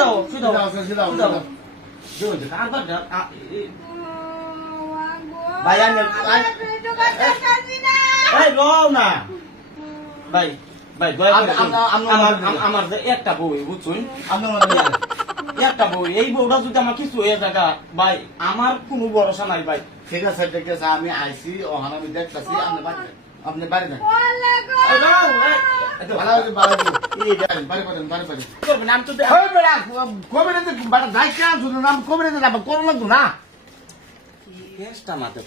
দাও শুয়ে দাও দাও, শুয়ে দাও, শুয়ে দাও জোরে কার বাদ ভাই আমি এই রও না ভাই ভাই দয়া করে আমার আম- আম- আমার যে একটা বই বুঝছুন আপনি আমার নিয়ে একটা বই এই বউটা যদি আমার কিছু হয়ে থাকা ভাই আমার কোনো ভরসা নাই ভাই ঠিক আছে ঠিক আছে আমি আইসি ওখানে আমি দেখতেছি আপনি বাড়ি। আপনি বাড়ি যান ভালো ভালো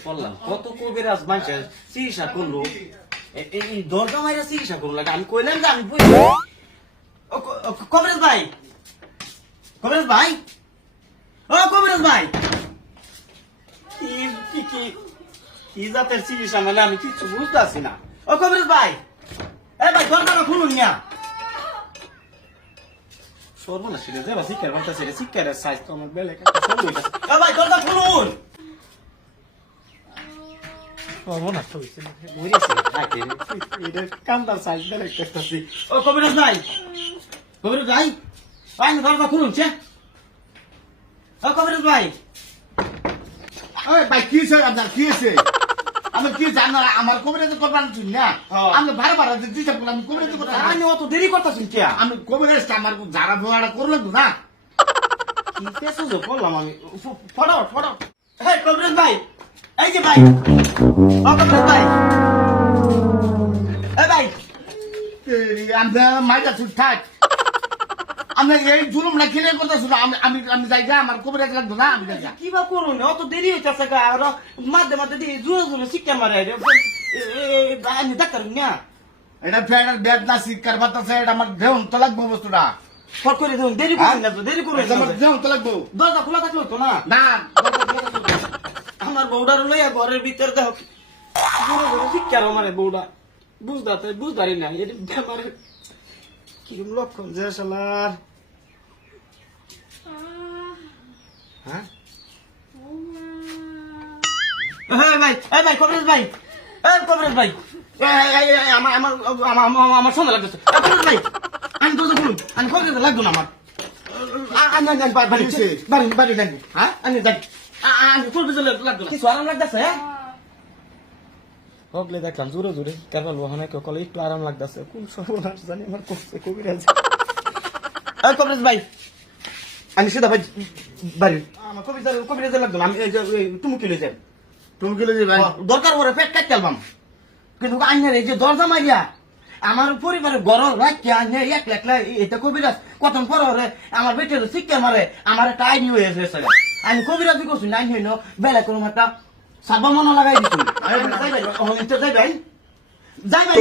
পড়লাম? কত কবিরাজ মানুষের চিকিৎসা করল? এ- এই এই দরজা মাইরা চিকিৎসা করল? আমি কইলাম যে কবিরাজ ভাই। কবিরাজ ভাই? ও কবিরাজ ভাই। কি জাতের চিকিৎসা মানে আমি কিছু বুঝতে পারছি না। ও কবিরাজ ভাই। এ ভাই দরজাটা খুলুন না সর্বনাশ রে যে বা শিকার বানতাছে রে শিকারের সাইজ তো আমার বেলে কাটা সব ভাই দরজা খুলুন সর্বনাশ হইছে মরিছে খাইতে এটা কান্দার সাইজ বেলে কাটাছি ও কবিরাজ ভাই। কবিরাজ দরজা খুলুন চে ও কবিরাজ ভাই। ওই ভাই কি হয়েছে আপনার কি হয়েছে আমি কি জানো আমার কবিরাজে করবার শুন না। আমি বারে বারে দিতে বললাম আমি কবিরাজে করতে আমি অত দেরি করতেছি কে? আমি কবিরাজটা আমার যারা ভোয়াটা করো লাগবো না? কি পেছো যে বললাম আমি ফটাফট ফটাফট হে কবিরাজ ভাই এই যে ভাই। ও কবিরাজ ভাই। এ ভাই। আমি মাইটা ছুট থাক আমি এই জুলুম না খেলে কথা শুনো আমি আমি যাই যা আমার কবিরাজ লাগতো না আমি যাই যা কি বা করুন? অত দেরি হইতাছে গা আর মাঝে মাঝে দিয়ে জুড়ে জুড়ে শিক্ষা মারে আমি ডাক্তার না। এটা ফেরার ব্যাগ না শিক্ষার বাতাসে এটা আমার দেহন তো লাগবো বস্তুটা। ফট করে দেবেন দেরি করুন না দেরি করুন আমার দেহন তো লাগবো। দরজা খোলা থাকল তো না? না। আমার বউডার লইয়া ঘরের ভিতর দেখ জোরে জোরে শিক্ষার আমার বউডা। বুঝতে বুঝতে না এটা কিরম লক্ষণ যে শালার হ্যাঁ ভাই ভাই কবিরাজ ভাই কবিরাজ ভাই আমার আমার আমার সন্ধ্যা লাগতেছে এই, ভাই আমি দরজা খুলুন আমি কবিরাজ লাগতো না আমার আমি বাড়ি বাড়ি? বাড়ি হ্যাঁ আমি আ- আমি কবিরাজ লাগতো না কিছু আরাম লাগতেছে হ্যাঁ হগলে দেখলাম জোরে জোরে। কেবল ওখানে কেউ কলে একটু আরাম লাগতেছে। কোন সর্বনাশ জানি আমার করছে কবিরাজ কবিরাজ ভাই আমি সেটা ভাই বাড়ি। আমার কবিরাজ কবিরাজ লাগতো না আমি তুমি কি লইছেন তুমি কি লিখে ভাই। দরকার পরে পেট কাট চালবাম কিন্তু আইনের এই যে দরজা মারিয়া আমার পরিবারের আইনে এক লেখলা এটা কবিরাজ পরে ওরে আমার বেটের শিক্ষা মারে আমার একটা আইনি হয়ে এসেছে আমি কবিরাজি করছি না আইনি হইল বেলা কোনো একটা সাবা মনে লাগাই দিচ্ছি যাই ভাই যাই ভাই